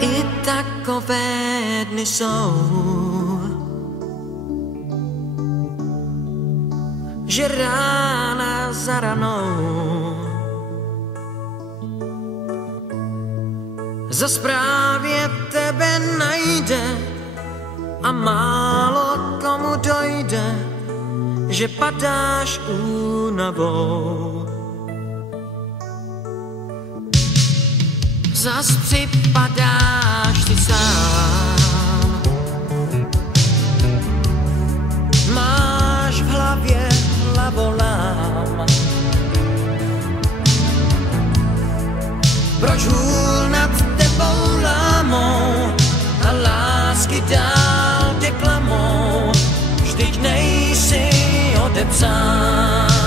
I takové dny jsou, že rána za ranou zas právě tebe najde a málo komu dojde, že padáš únavou. Zas připadáš ty sám, máš v hlavě hlavolám. Proč hůl nad tebou lámou a lásky dál deklamou, vždyť nejsi odepsán.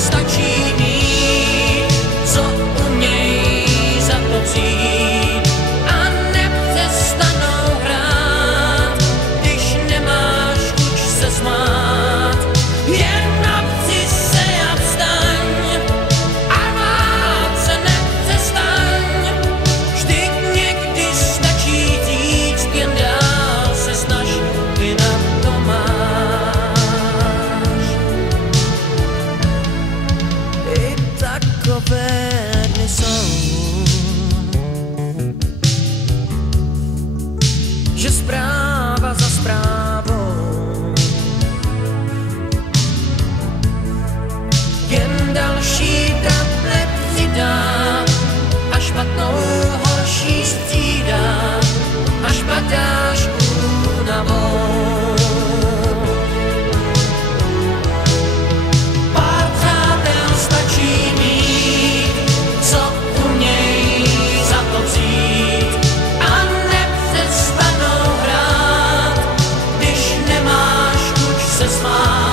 Stačí mít, co uměj za to přijít a nepřestanou hrát, když nemáš chuť se smát. Jen napři se a vstaň a rvát se nepřestaň, vždyť někdy stačí říct, jen dál se snaž, ty na to máš. Takové dny jsou, že zpráva za zprávou jen další tablet přidá a špatnou horší střídá, až padáš únavou. Smile.